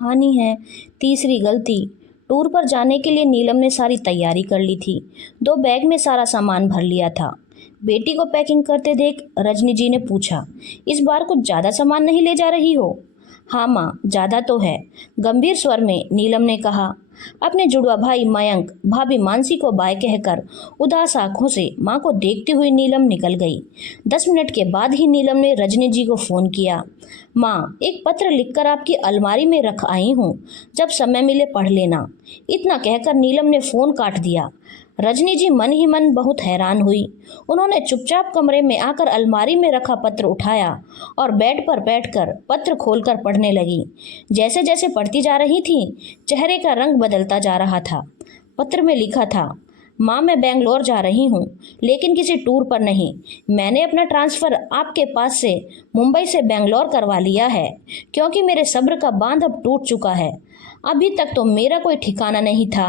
कहानी है तीसरी गलती। टूर पर जाने के लिए नीलम ने सारी तैयारी कर ली थी। 2 बैग में सारा सामान भर लिया था। बेटी को पैकिंग करते देख रजनी जी ने पूछा, इस बार कुछ ज्यादा सामान नहीं ले जा रही हो? हाँ माँ, ज्यादा तो है, गंभीर स्वर में नीलम ने कहा। अपने जुड़वा भाई मयंक भाभी मानसी को बाय कहकर उदास आंखों से माँ को देखती हुई नीलम निकल गई। 10 मिनट के बाद ही नीलम ने रजनी जी को फोन किया। माँ, एक पत्र लिखकर आपकी अलमारी में रख आई हूँ, जब समय मिले पढ़ लेना। इतना कहकर नीलम ने फोन काट दिया। रजनी जी मन ही मन बहुत हैरान हुई। उन्होंने चुपचाप कमरे में आकर अलमारी में रखा पत्र उठाया और बेड पर बैठकर पत्र खोलकर पढ़ने लगी। जैसे जैसे पढ़ती जा रही थी, चेहरे का रंग बदलता जा रहा था। पत्र में लिखा था, माँ मैं बेंगलोर जा रही हूँ, लेकिन किसी टूर पर नहीं। मैंने अपना ट्रांसफ़र आपके पास से मुंबई से बेंगलोर करवा लिया है, क्योंकि मेरे सब्र का बांध अब टूट चुका है। अभी तक तो मेरा कोई ठिकाना नहीं था,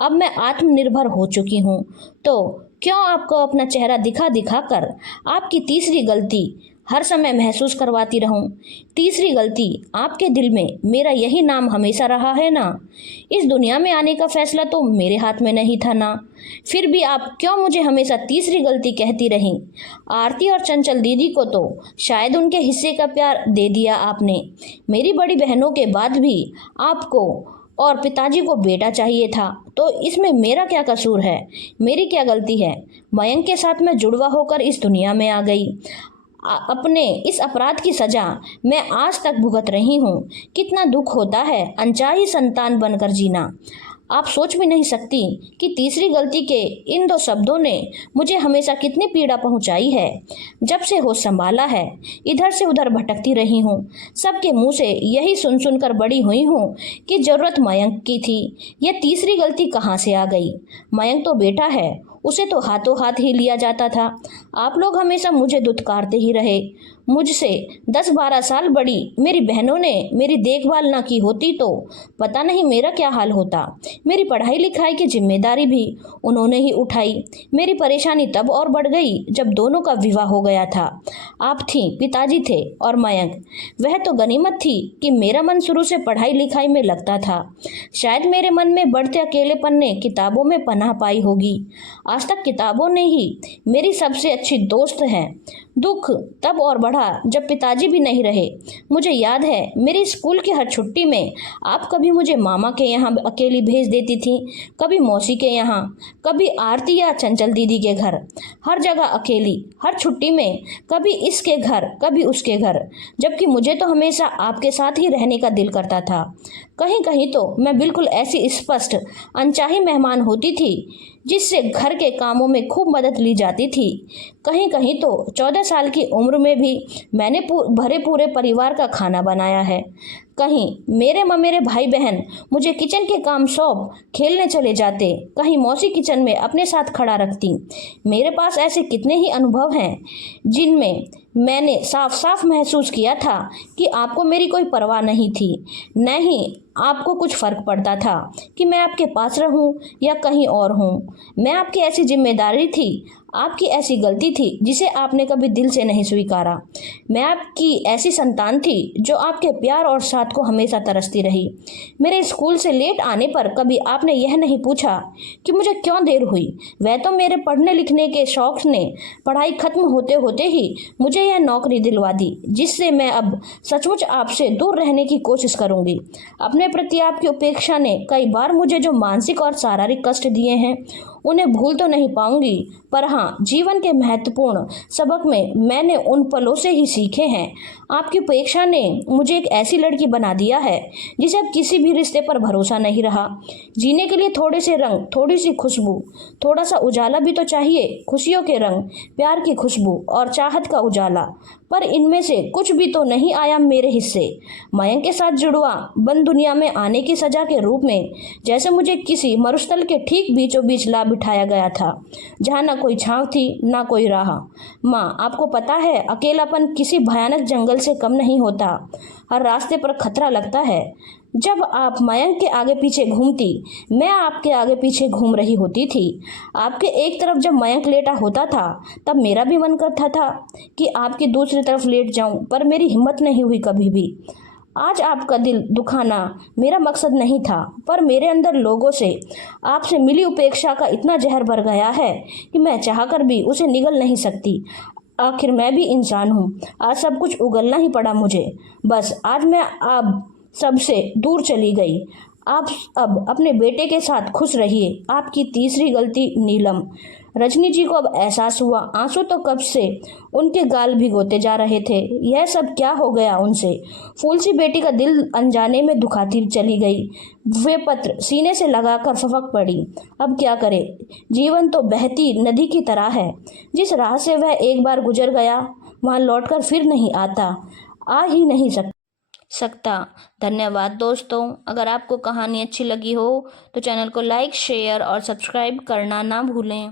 अब मैं आत्मनिर्भर हो चुकी हूँ, तो क्यों आपको अपना चेहरा दिखा दिखा कर आपकी तीसरी गलती हर समय महसूस करवाती रहूं? तीसरी गलती, आपके दिल में मेरा यही नाम हमेशा रहा है ना। इस दुनिया में आने का फैसला तो मेरे हाथ में नहीं था ना। फिर भी आप क्यों मुझे हमेशा तीसरी गलती कहती रहीं? आरती और चंचल दीदी को तो शायद उनके हिस्से का प्यार दे दिया आपने। मेरी बड़ी बहनों के बाद भी आपको और पिताजी को बेटा चाहिए था, तो इसमें मेरा क्या कसूर है? मेरी क्या गलती है? मयंक के साथ मैं जुड़वा होकर इस दुनिया में आ गई। अपने इस अपराध की सजा मैं आज तक भुगत रही हूँ। कितना दुख होता है अनचाही संतान बनकर जीना। आप सोच भी नहीं सकती कि तीसरी गलती के इन 2 शब्दों ने मुझे हमेशा कितनी पीड़ा पहुंचाई है। जब से होश संभाला है, इधर से उधर भटकती रही हूँ। सबके मुंह से यही सुन सुनकर बड़ी हुई हूँ कि जरूरत मयंक की थी। यह तीसरी गलती कहाँ से आ गई? मयंक तो बेटा है, उसे तो हाथों हाथ ही लिया जाता था। आप लोग हमेशा मुझे धुतकारते ही रहे। मुझसे 10-12 साल बड़ी मेरी बहनों ने मेरी देखभाल न की होती तो पता नहीं मेरा क्या हाल होता। मेरी पढ़ाई लिखाई की जिम्मेदारी भी उन्होंने ही उठाई। मेरी परेशानी तब और बढ़ गई जब दोनों का विवाह हो गया था। आप थी, पिताजी थे और मयंक। वह तो गनीमत थी कि मेरा मन शुरू से पढ़ाई लिखाई में लगता था। शायद मेरे मन में बढ़ते अकेलेपन ने किताबों में पनाह पाई होगी। आज तक किताबों ने ही मेरी सबसे अच्छी दोस्त है। दुख तब और बढ़ा जब पिताजी भी नहीं रहे। मुझे याद है, मेरी स्कूल की हर छुट्टी में आप कभी मुझे मामा के यहाँ अकेली भेज देती थी, कभी मौसी के यहाँ, कभी आरती या चंचल दीदी के घर। हर जगह अकेली, हर छुट्टी में कभी इसके घर कभी उसके घर, जबकि मुझे तो हमेशा आपके साथ ही रहने का दिल करता था। कहीं कहीं तो मैं बिल्कुल ऐसी स्पष्ट अनचाही मेहमान होती थी जिससे घर के कामों में खूब मदद ली जाती थी। कहीं कहीं तो 14 साल की उम्र में भी मैंने भरे पूरे परिवार का खाना बनाया है। कहीं मेरे भाई बहन मुझे किचन के काम सौंप खेलने चले जाते, कहीं मौसी किचन में अपने साथ खड़ा रखती। मेरे पास ऐसे कितने ही अनुभव हैं जिनमें मैंने साफ साफ महसूस किया था कि आपको मेरी कोई परवाह नहीं थी। न ही आपको कुछ फर्क पड़ता था कि मैं आपके पास रहूं या कहीं और हूं। मैं आपकी ऐसी जिम्मेदारी थी, आपकी ऐसी गलती थी जिसे आपने कभी दिल से नहीं स्वीकारा। मैं आपकी ऐसी संतान थी जो आपके प्यार और साथ को हमेशा तरसती रही। मेरे स्कूल से लेट आने पर कभी आपने यह नहीं पूछा कि मुझे क्यों देर हुई। वह तो मेरे पढ़ने लिखने के शौक ने पढ़ाई खत्म होते होते ही मुझे यह नौकरी दिलवा दी, जिससे मैं अब सचमुच आपसे दूर रहने की कोशिश करूंगी। अपने प्रति आपकी उपेक्षा ने कई बार मुझे जो मानसिक और शारीरिक कष्ट दिए हैं, उन्हें भूल तो नहीं पाऊंगी, पर हाँ, जीवन के महत्वपूर्ण सबक में मैंने उन पलों से ही सीखे हैं। आपकी उपेक्षा ने मुझे एक ऐसी लड़की बना दिया है जिसे अब किसी भी रिश्ते पर भरोसा नहीं रहा। जीने के लिए थोड़े से रंग, थोड़ी सी खुशबू, थोड़ा सा उजाला भी तो चाहिए। खुशियों के रंग, प्यार की खुशबू और चाहत का उजाला, पर इनमें से कुछ भी तो नहीं आया मेरे हिस्से। मयंक के साथ जुड़वा बंद दुनिया में आने की सजा के रूप में जैसे मुझे किसी मरुस्थल के ठीक बीचों बीच ला बिठाया गया था, जहाँ ना कोई छांव थी ना कोई राह। माँ, आपको पता है, अकेलापन किसी भयानक जंगल से कम नहीं होता। हर रास्ते पर खतरा लगता है। जब आप मयंक के आगे पीछे घूमती, मैं आपके आगे पीछे घूम रही होती थी। आपके एक तरफ जब मयंक लेटा होता था, तब मेरा भी मन करता था कि आपकी दूसरी तरफ लेट जाऊं, पर मेरी हिम्मत नहीं हुई कभी भी। आज आपका दिल दुखाना मेरा मकसद नहीं था, पर मेरे अंदर लोगों से आपसे मिली उपेक्षा का इतना जहर भर गया है कि मैं चाहकर भी उसे निगल नहीं सकती। आखिर मैं भी इंसान हूँ। आज सब कुछ उगलना ही पड़ा मुझे। बस आज मैं अब सबसे दूर चली गई। आप अब अपने बेटे के साथ खुश रहिए। आपकी तीसरी गलती नीलम। रजनी जी को अब एहसास हुआ, आंसू तो कब से उनके गाल भिगोते जा रहे थे। यह सब क्या हो गया उनसे। फूल सी बेटी का दिल अनजाने में दुखाती चली गई। वे पत्र सीने से लगाकर फपक पड़ी। अब क्या करे। जीवन तो बहती नदी की तरह है। जिस राह से वह एक बार गुजर गया, वहां लौटकर फिर नहीं आता, आ ही नहीं सकता। धन्यवाद दोस्तों। अगर आपको कहानी अच्छी लगी हो तो चैनल को लाइक, शेयर और सब्सक्राइब करना ना भूलें।